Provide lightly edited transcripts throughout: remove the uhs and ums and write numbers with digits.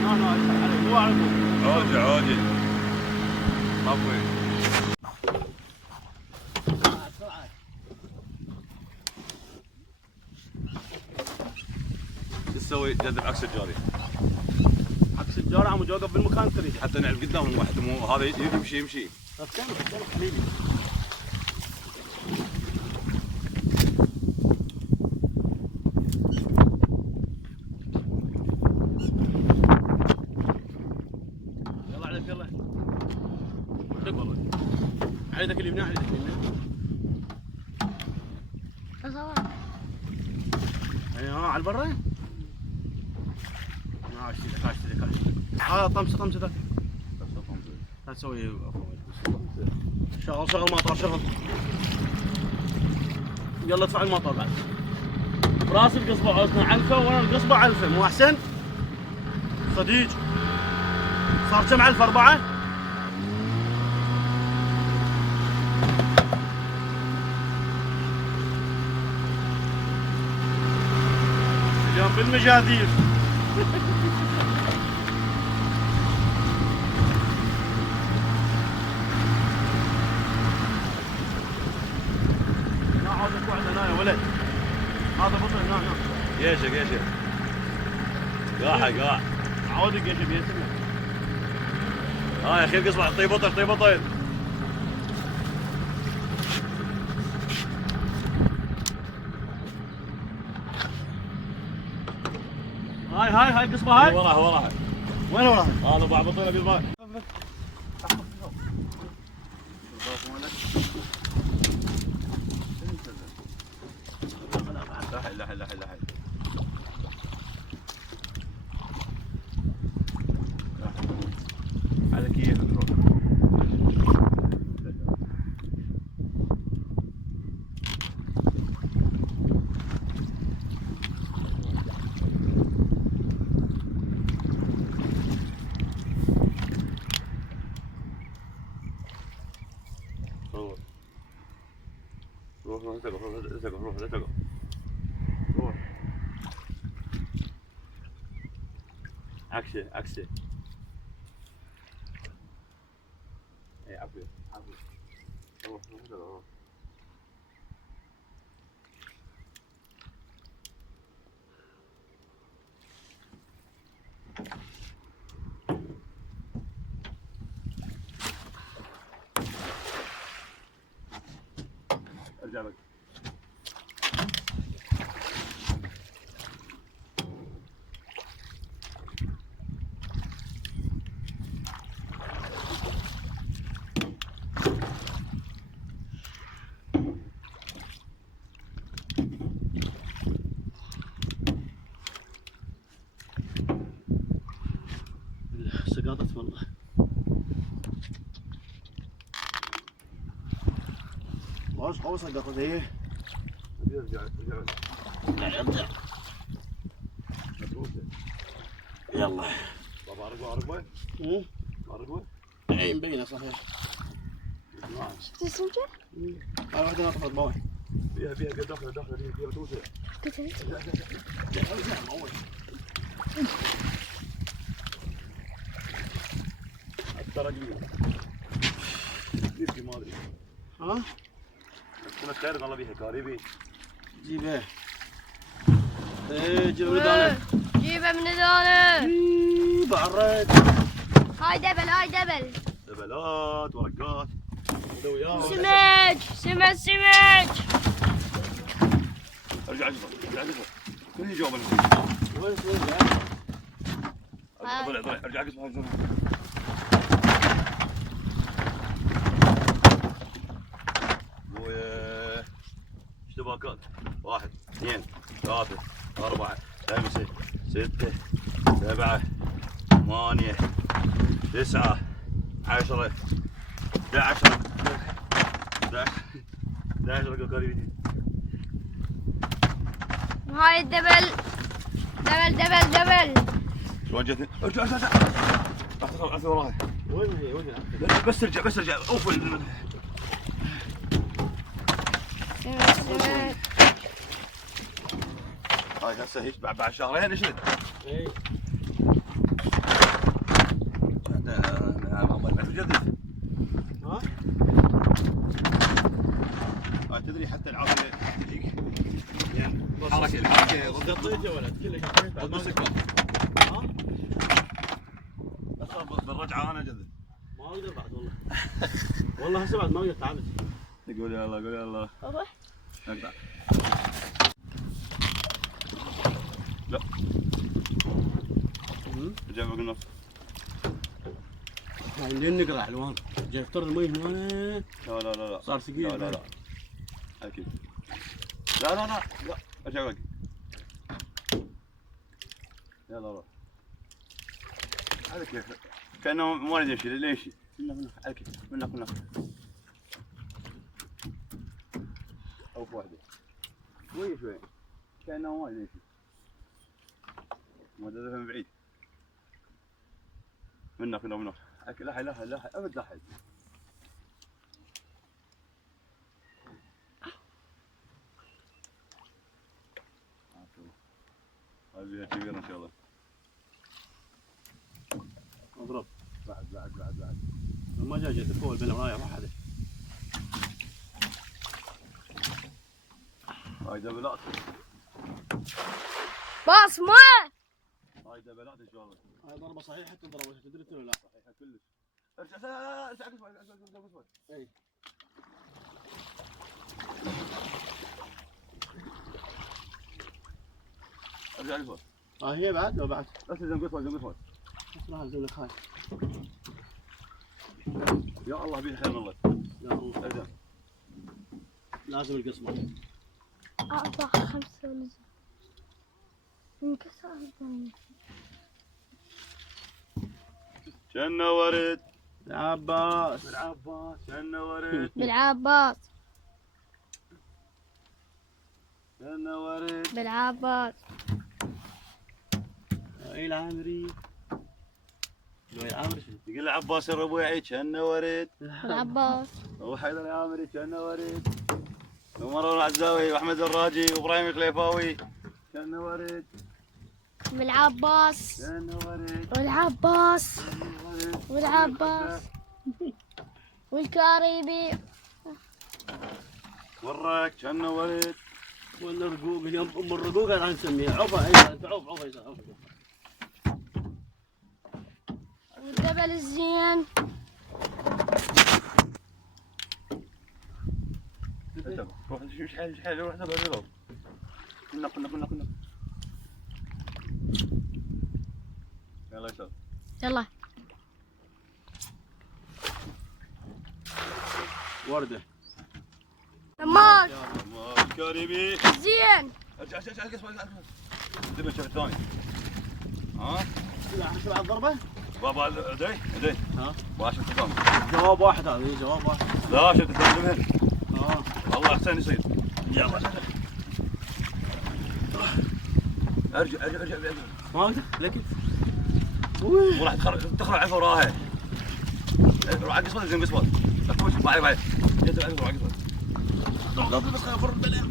هنا اسحب عليه مو على طول. عودي طفي. شو تسوي؟ جذب عكس الجاري. عكس الجارة عم يوقف بالمكان تريد حتى نعرف قدام الواحد مو هذا يمشي. كمل حبيبي. يلا عليك يلا. دق والله. على ذاك اليمين على ذاك اليمين. ايوه على البرة. طمسة ذاك. لا تسوي شغل مطر شغل. يلا ادفع المطر بعد. براس القصبة عوزنا علفة وانا القصبة علفة مو احسن؟ صديق. صار كم علفة 4؟ اليوم بالمجادير. هنا يا ولد. هذا بطل هنا. قيشه قاع. عود القيشه بيسمع. يا اخي القصبة طيب بطل. هاي القصبة هاي. وراها. وين وراها؟ هذا بعض بطيله قصبة. لا على كيف تروح. روح عكسه اي عفوا روح ارجع لك. سقطت والله. قوس سقطت هي. ارجع يلا. بابا رقبه. رقبه. اي مبينه صحيح. شفت السمكة؟ هاي واحدة نطفت مويه. فيها داخله فيها توسع. قتلت؟ ترى جميل. ما ادري. كنا خير والله بيها كاريبي. جيبه. جيبه من دانه. جيبه من دانه. بعرض. هاي دبل. دبلات ورقات. سمك. ارجع كل يجاوب وين طلع ارجع قسم. ويا اشتباكات 1 2 3 4 5 6 7 8 9 10 11 قريبين. هاي الدبل. شلون جتني؟ ارجع اعطي وراي. وين هي؟ بس ارجع اوف. سمك. هاي هسه هيك بعد شهرين اشد. اي الحركه قطيت يا ولد كله شطيت بعد ما مسك ها؟ بالرجعه انا جذب. ما اقدر بعد والله. والله هسه بعد ما اقدر تعبت. قول يا الله قول يا الله. روح. اقطع. لا. جنبك النص. عندنا نقرا الوان. جاي يفطر المي هنا. لا لا لا لا. صار ثقيل. لا لا لا. اكيد. لا لا لا لا. ارجع بقى. يلا روح. على كيف. كانه ما ادري يمشي ليش؟ منك على كيف. منك. اوف واحده. شوي. كانه ما ادري يمشي. ما ادري من بعيد. منك. لا ابد لا حد. هذه كبيرة ان شاء الله. اضرب. بعد. ما جاء فوق بين رايح واحد. هاي دبلات. باص ما. هاي دبلات ان شاء الله. هاي ضربه صحيحه تضربها تدري ولا لا؟ صحيحة كلش. ارجع قصبة. اي. ارجع لفوق. هي بعد لو بعد. بس زين قصبة. اسمع زين لك هاي. يا الله بيه خير من الله. يا الله. ارجع. لازم القسمه. 4 5 لزم. انكسر الدنيا. شنو ورد. العباس. شنو ورد. بالعباس. شنو ورد. بالعباس. اي العامري. لو العامري شنو؟ يقول عباس الربيعي شنو ورد. بالعباس. وحيدر العامري شنو ورد. ومروان العزاوي واحمد الراجي وابراهيم الخليفاوي شنو ورد. بالعباس. شنو ورد. والعباس. ورد. والعباس. والكاريبي. وراك شنو ورد. ولا رقوق اليوم ام الرقوق انا نسميها عفا. ايضا انت عفا ايضا. والدبل الزين. روح شحال روح دابا كنا يلا يسار. يلا. ورده. تمام. كاريبي زين. ارجع دبل شوط ثاني. ها لا شو بعد ضربه؟ بابا ادري ها واش الثاني. جواب واحد هذا. جواب واحد. لا شفت الثاني. اه والله احسن يصير. يلا ارجع ما اقدر لكن. وراح تخرج على وراها. روح على قصبة زين قصبة. اكوش بعد. جيت على روح على قصبة. ضغط بس خلينا نفر البلع.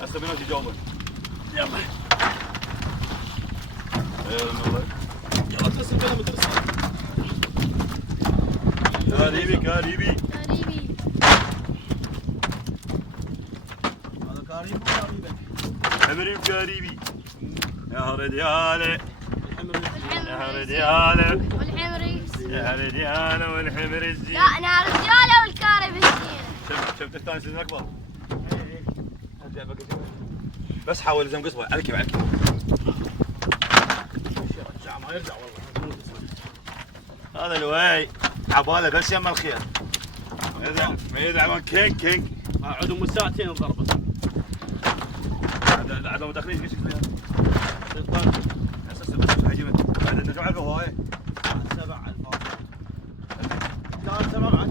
هسه بينات يجاوبون. يلا. يلا تحس البلا مدرسة. كاريبي. كاريبي. هذا كاريبي وكاريبي. حمري وكاريبي. يا رجال. يا رجال. والحمري. يا رجال والحمر الزين. لا انا رجاله والكاريبي الزين. شفت الثاني سن اكبر. ارجع بقى بس حاول زين قصبه على كيف رجع ما يرجع والله. هذا الواي عباله بس يم الخير. ما يدعمون كينج. عندهم ساعتين الضربه. عندهم داخلين ايش فيها؟ اساس بس هجمت بعد النجوم على القهوه. 7 على الفاضي. لا 7 بعد.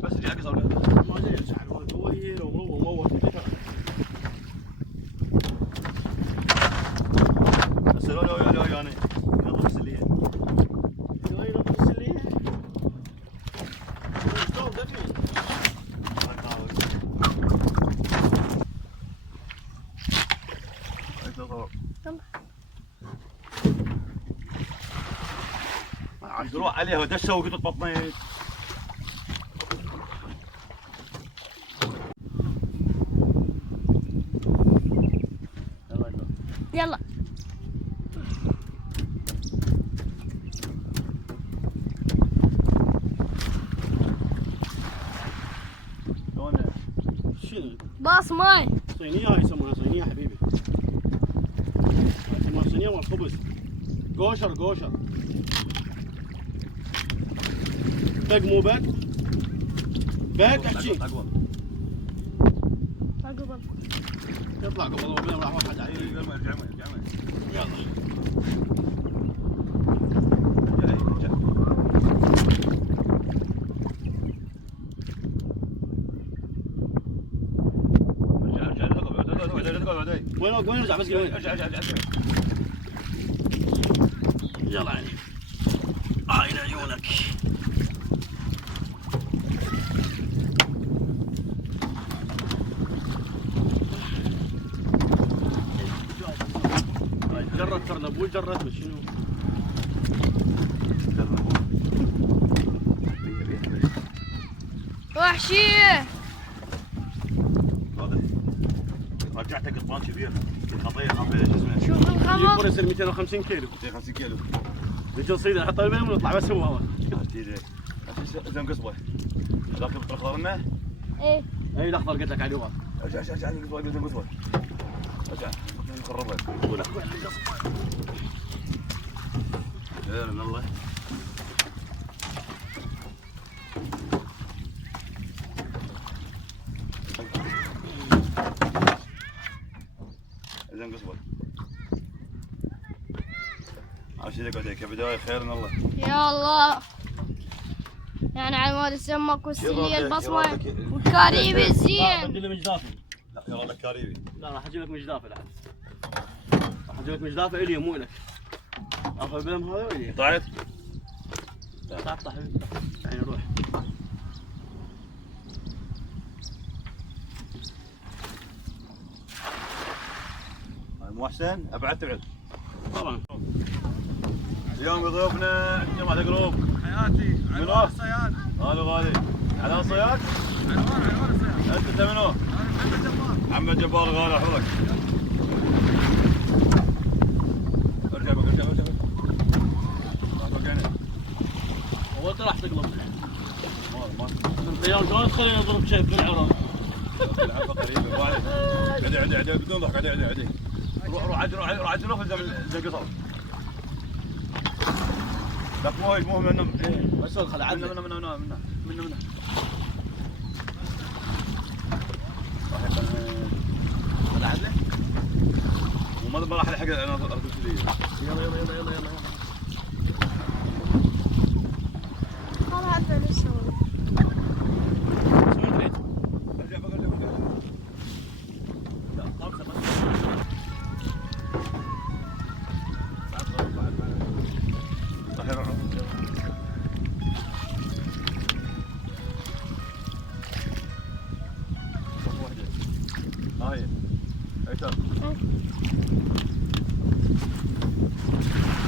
بس رجع قصر ما ادري يرجع هو هي وموت. بس لو يعني يلا بس اللي وين نقص اللي هي؟ شلون دفين؟ روح عليها ودشه وقلت بطنيك. يلا شلون؟ شنو؟ باص ماي. صينية هاي يسمونها صينية حبيبي. يسمونها صينية مال خبز. قوشر قوشر. بق مو بق؟ بق احكي. عقب يطلع قبل وبين راح واحد عليه. ارجع يلا. وين ارجع بس وين؟ ارجع يلا عيني. الى عيونك. جرد ترنبول جرد بس شنو؟ وحشية. رجعتك قطبان كبير خطيه خطيه شو اسمه شوف يكبر الخبر. يصير 250 كيلو. 250 كيلو نجي نصيده نحطه بالبين ونطلع بس هو. زين قصبه هذاك الاخضر لنا ايه اي الاخضر قلت لك عليه. ارجع قصبه زين قصبه ارجع نخربها قول خير من الله زين قصبه عشان يقعد كبدايه خير من الله يا الله. يعني على مود السمك والسلية يراك- البصمة يراك- والكاريبي لا الزين. بدي له مجدافي. لا يلا لك كاريبي لا راح اجيب لك مجدافه الحين. راح اجيب لك مجدافه الي مو لك. اخذ البلم هذا والي. طلعت طاح حبيبي. الحين روح. مو احسن ابعد تبعد طبعا. اليوم يضيفنا جماعه جروب حياتي منو؟ عنوان الصياد. غالي غالي على صياد عنوان الصياد. انت منو؟ انا محمد جبار. محمد جبار غالي حولك ارجع بك ارجع راح توقعني اول راح تقلب. ما اليوم شلون تخليني اضرب شيء بالعراق؟ العفه قريبه عدي بدون ضحك عدي روح عدي روح زي القصر لك مو منه بس ادخل عدل. منه ادخل عدل. وما راح الحق انا اركب كذي يلا يلا يلا يلا يلا.